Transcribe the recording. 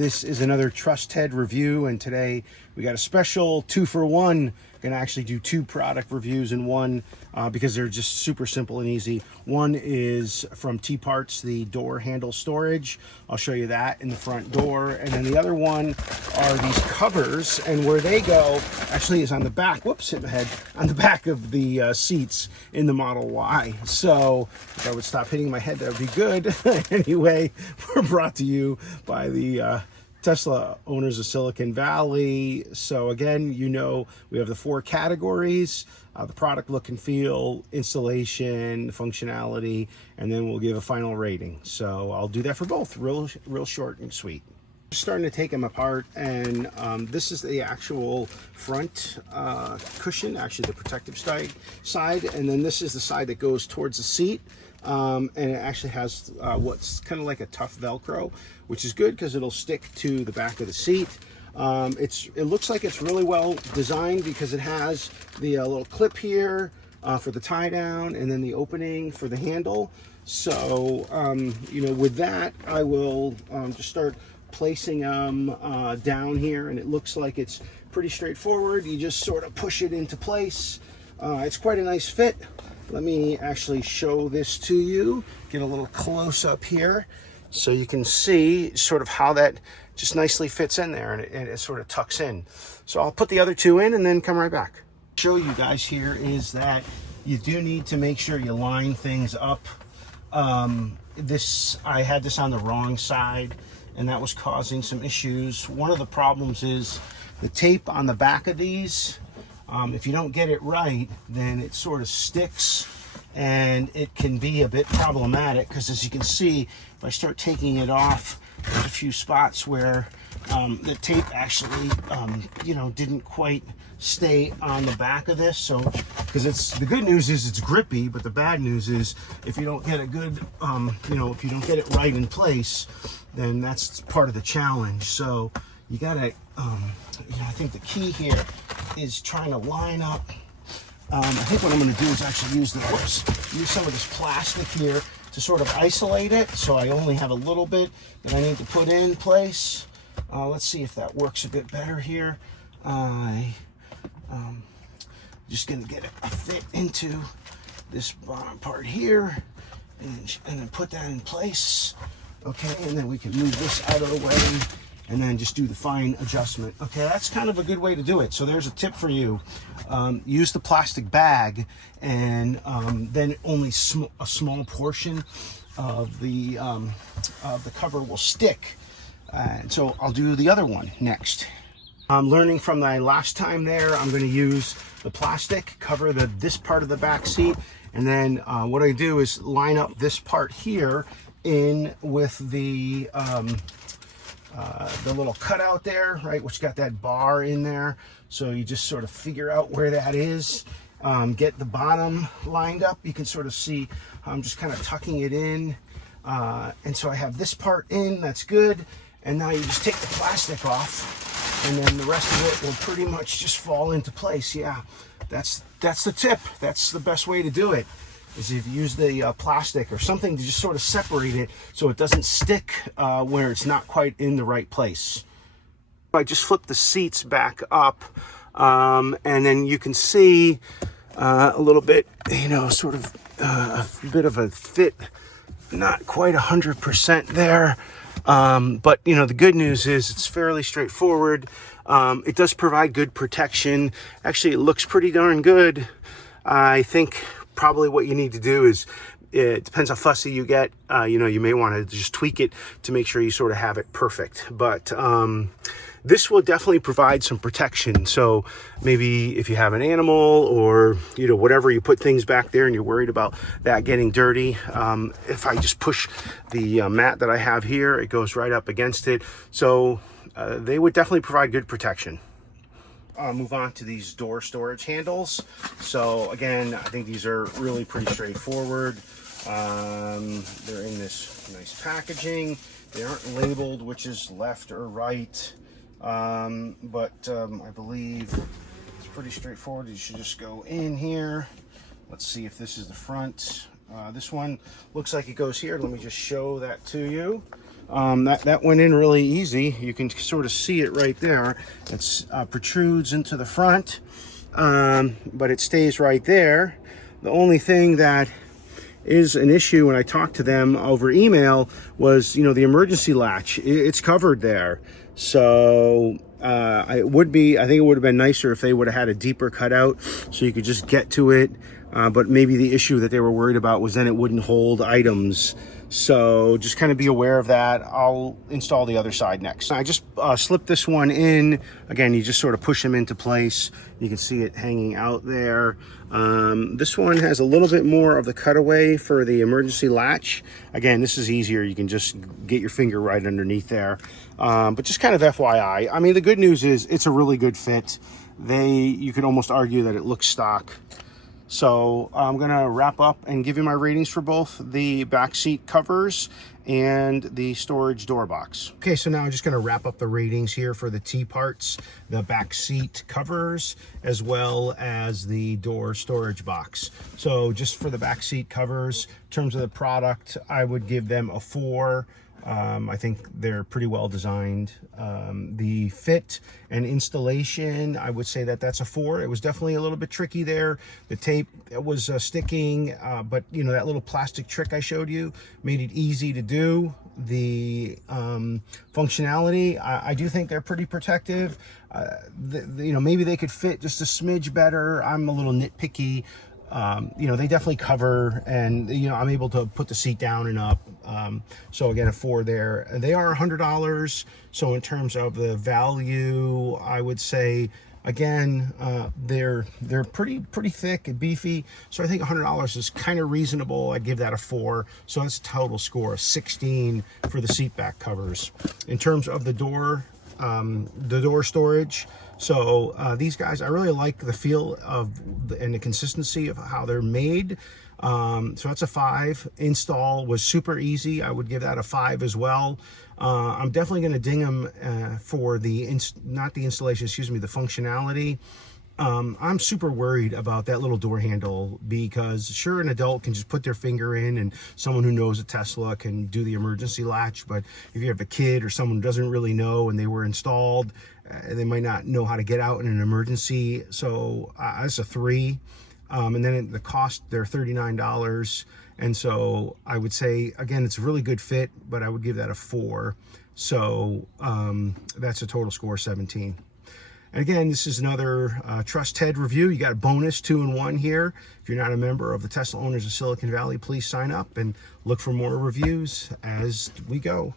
This is another Trusted review, and today we got a special 2-for-1. Gonna actually do 2 product reviews in one because they're just super simple and easy. One is from TPARTS, the door handle storage. I'll show you that in the front door. And then the other one are these covers, and where they go actually is on the back. Whoops, hit my head. On the back of the seats in the Model Y. So if I would stop hitting my head, that would be good. Anyway, we're brought to you by the Tesla owners of Silicon Valley. So again, you know, we have the 4 categories, the product look and feel, installation, functionality, and then we'll give a final rating. So I'll do that for both, real short and sweet. Starting to take them apart, and this is the actual front cushion, actually the protective side, and then this is the side that goes towards the seat. And it actually has what's kind of like a tough Velcro, which is good because it'll stick to the back of the seat. It looks like it's really well designed because it has the little clip here for the tie down, and then the opening for the handle. So you know, with that, I will just start placing them down here, and it looks like it's pretty straightforward. You just sort of push it into place. It's quite a nice fit. Let me actually show this to you, get a little close up here so you can see sort of how that just nicely fits in there, and it sort of tucks in. So I'll put the other 2 in and then come right back. Show you guys here is that you do need to make sure you line things up. I had this on the wrong side, and that was causing some issues. One of the problems is the tape on the back of these. If you don't get it right, then it sort of sticks, and it can be a bit problematic because, as you can see, if I start taking it off, there's a few spots where the tape actually, you know, didn't quite stay on the back of this. So, because the good news is it's grippy, but the bad news is if you don't get a good, you know, if you don't get it right in place, then that's part of the challenge. So you gotta, you know, I think the key here is trying to line up. I think what I'm going to do is actually use some of this plastic here to sort of isolate it, so I only have a little bit that I need to put in place. Let's see if that works a bit better here. Just going to get a fit into this bottom part here, and then put that in place. Okay, and then we can move this out of the way, and then just do the fine adjustment. Okay, that's kind of a good way to do it. So there's a tip for you. Use the plastic bag, and then only a small portion of the cover will stick. And so I'll do the other one next. Learning from my last time there, I'm going to use the plastic, cover this part of the back seat, and then what I do is line up this part here in with the little cutout there, right, which got that bar in there. So you just sort of figure out where that is, get the bottom lined up. You can sort of see I'm just kind of tucking it in, and so I have this part in, that's good. And now you just take the plastic off, and then the rest of it will pretty much just fall into place. Yeah, that's the tip. That's the best way to do it, is if you use the plastic or something to just sort of separate it so it doesn't stick where it's not quite in the right place. I just flip the seats back up, and then you can see a little bit, you know, sort of a bit of a fit, not quite 100% there. But, you know, the good news is it's fairly straightforward. It does provide good protection. Actually, it looks pretty darn good. I think probably what you need to do is, it depends how fussy you get. You know, you may want to just tweak it to make sure you sort of have it perfect. But this will definitely provide some protection. So maybe if you have an animal, or, you know, whatever, you put things back there and you're worried about that getting dirty. If I just push the mat that I have here, it goes right up against it. So they would definitely provide good protection. I'll move on to these door storage handles. So again, I think these are really pretty straightforward. They're in this nice packaging. They aren't labeled which is left or right, but I believe it's pretty straightforward. You should just go in here. Let's see if this is the front. This one looks like it goes here. Let me just show that to you. That went in really easy. You can sort of see it right there. It protrudes into the front, but it stays right there. The only thing that is an issue when I talked to them over email was, you know, the emergency latch. It's covered there. So I think it would have been nicer if they would have had a deeper cutout so you could just get to it. But maybe the issue that they were worried about was then it wouldn't hold items. So just kind of be aware of that. I'll install the other side next. I just slipped this one in. Again, you just sort of push them into place. You can see it hanging out there. This one has a little bit more of the cutaway for the emergency latch. Again, this is easier. You can just get your finger right underneath there. But just kind of FYI. I mean, the good news is it's a really good fit. You could almost argue that it looks stock. So I'm gonna wrap up and give you my ratings for both the back seat covers and the storage door box. Okay, so now I'm just gonna wrap up the ratings here for the TPARTS, the back seat covers, as well as the door storage box. So just for the back seat covers, in terms of the product, I would give them a 4. I think they're pretty well designed. The fit and installation, I would say that that's a 4. It was definitely a little bit tricky there. The tape was sticking, but you know, that little plastic trick I showed you made it easy to do. The functionality, I do think they're pretty protective. You know, maybe they could fit just a smidge better. I'm a little nitpicky. You know, they definitely cover, and you know, I'm able to put the seat down and up. So again, a 4 there. They are $100. So in terms of the value, I would say, again, they're pretty thick and beefy. So I think $100 is kind of reasonable. I'd give that a 4. So that's a total score of 16 for the seat back covers. In terms of the door storage, so these guys, I really like the feel of and the consistency of how they're made. So that's a 5. Install was super easy. I would give that a 5 as well. I'm definitely going to ding them for not the installation, excuse me, the functionality. I'm super worried about that little door handle, because sure, an adult can just put their finger in and someone who knows a Tesla can do the emergency latch, but if you have a kid or someone who doesn't really know and they were installed, they might not know how to get out in an emergency. So that's a 3. And then the cost, they're $39. And so I would say, again, it's a really good fit, but I would give that a 4. So that's a total score of 17. And again, this is another Trust Ted review. You got a bonus 2-in-1 here. If you're not a member of the Tesla Owners of Silicon Valley, please sign up and look for more reviews as we go.